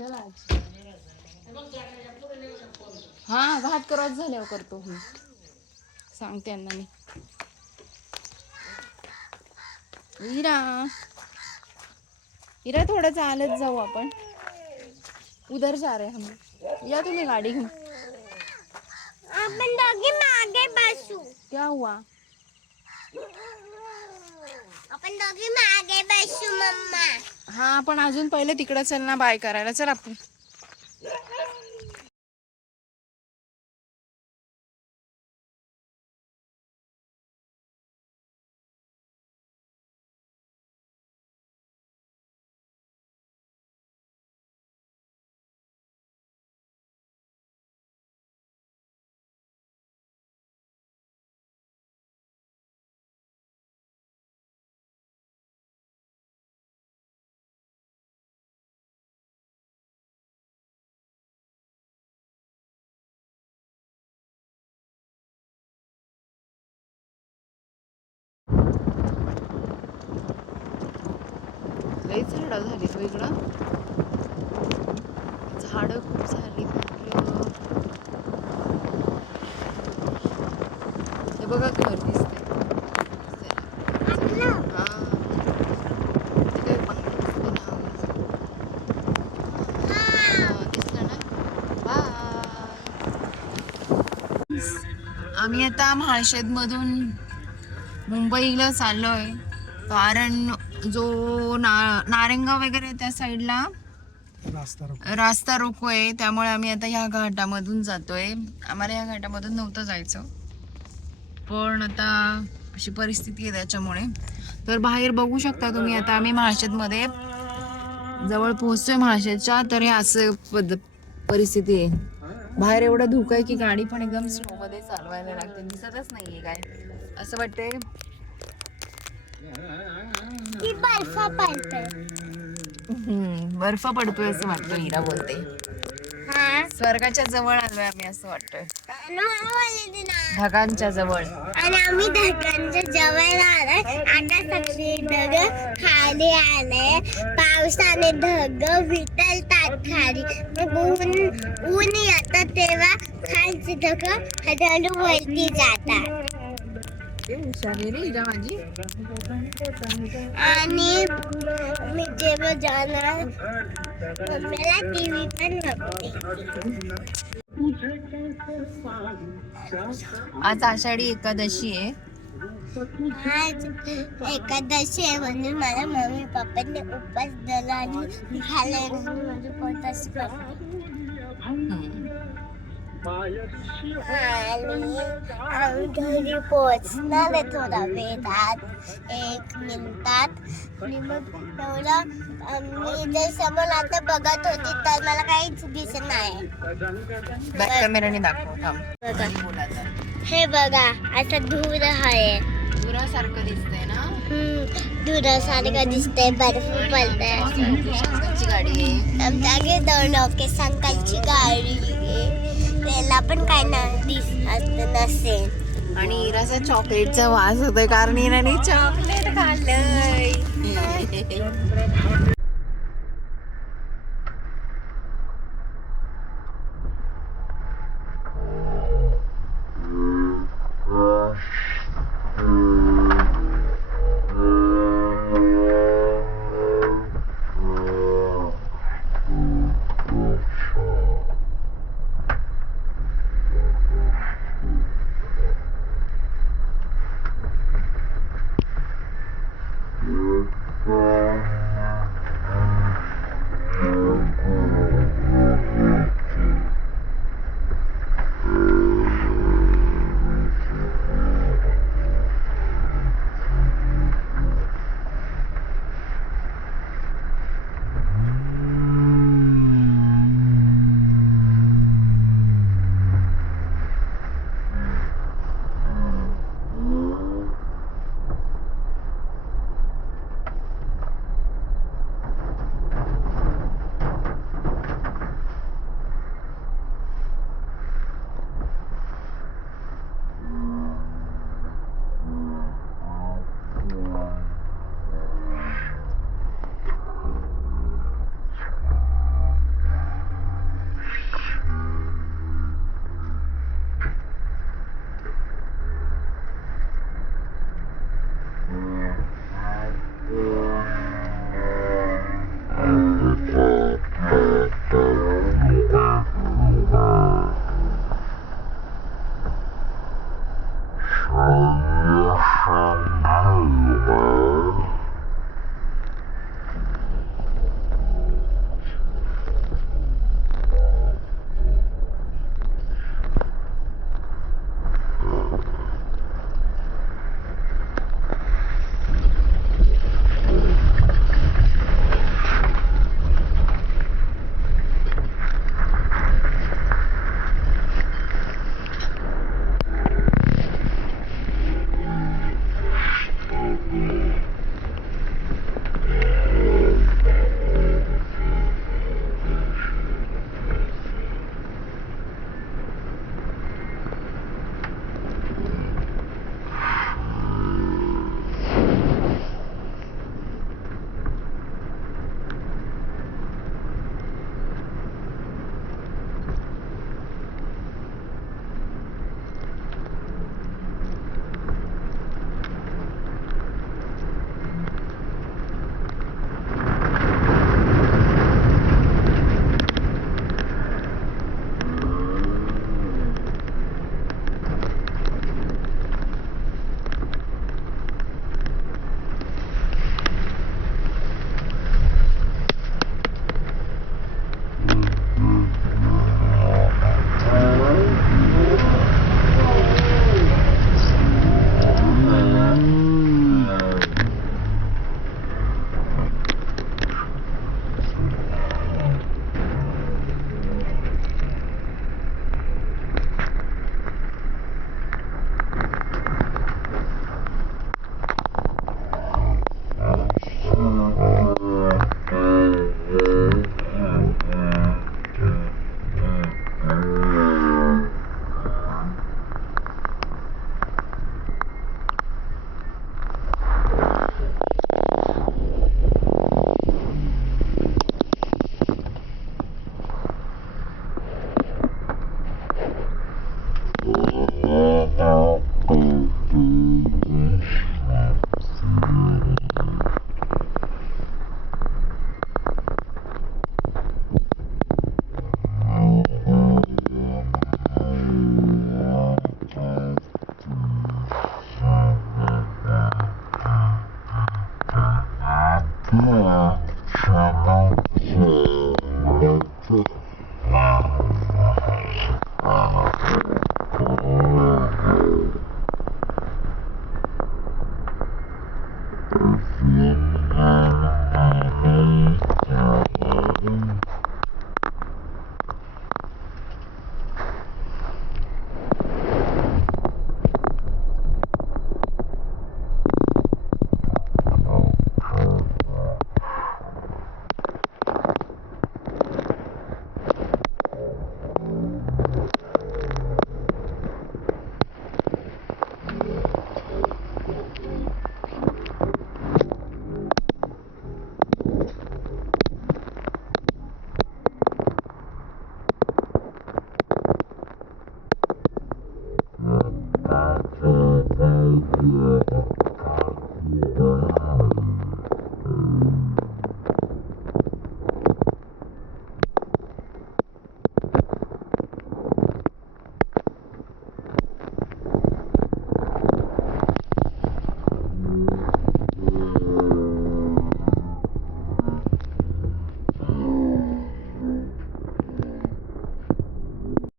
चला आजी. हा भात क्रॉस झाल्यावर करतो सांगते त्यांना मी. इरा इरा थोडं चालत जाऊ आपण. उधर जा रहे हम. या तुम्ही गाडी घेऊन. अपन दोघी मागे बसू. क्या हुआ? आपण दोघी मागे बसू मम्मा. हा पण अजून पहिले तिकडं चल ना बाय करायला. चल आपण. लई झाडं झाली तो इकडं. झाडं खूप झाली. हे बघा घर दिसतंय. हा ते काय बंगला दिसतोय ना. दिसलं ना. बाय. आम्ही आता म्हाळशेत मधून मुंबईला चाललोय. कारण जो नारेंगाव वगैरे त्या साईडला रास्ता रोको आहे. त्यामुळे आम्ही आता ह्या घाटामधून जातोय. आम्हाला ह्या घाटामधून नव्हतं जायचं पण आता अशी परिस्थिती आहे त्याच्यामुळे. तर बाहेर बघू शकता तुम्ही आता आम्ही म्हाळशेत मध्ये जवळ पोहोचतोय म्हाळशेतच्या. तर हे असं परिस्थिती आहे. बाहेर एवढं धुकं आहे की गाडी पण एकदम स्लो मध्ये चालवायला लागते. दिसतच नाहीये काय. असं वाटतंय बर्फ पडतोय. बर्फ पडतोय असं वाटतं. इरा बोलते स्वर्गाच्या जवळ आलोय आम्ही असं वाटतोय. ढगांच्या जवळ. आणि आम्ही ढगांच्या जवळ आलोय. आता सगळे ढग खाली आले. पावसाने ढग वितळतात खाली. मग ऊन येतं तेव्हा खालची ढग हळूहळू वरती जातात. माझी. आणि मी जेव्हा जाणार मला टीव्ही पण बघते. आज आषाढी एकादशी आहे. आज एकादशी आहे म्हणून मला मम्मी पप्पांनी उपवास दिला आणि खाल्ले म्हणून माझं पोट असं आणि घरी पोहोचणार आहे थोडा वेळात 1 मिनिटात. आणि मग तेवढं मी जे समोर आता बघत होती तर मला काहीच दिसत नाही. बॅक कॅमेराने दाखव. बघा हे बघा असं धूर आहे. धुरासारखं दिसतंय ना. धुरासारखं दिसतंय. बर्फ पडतंय. गाडी आहे आमच्या 2 लोकेशनची गाडी आहे. त्याला पण काय नसेल. आणि इराचा चॉकलेटचा वास होतोय कारण इराने चॉकलेट खाल्लंय.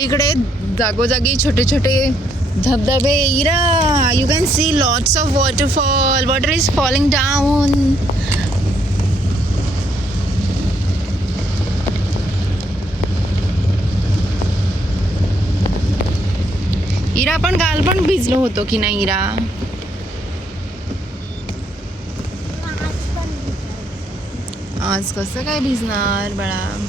इकडे जागोजागी छोटे छोटे धबधबे. Ira, you can see lots of waterfall. Water is falling down. Ira, आपण काल पण भिजलो होतो की नाही इरा? आज कसं काय भिजणार बाळा?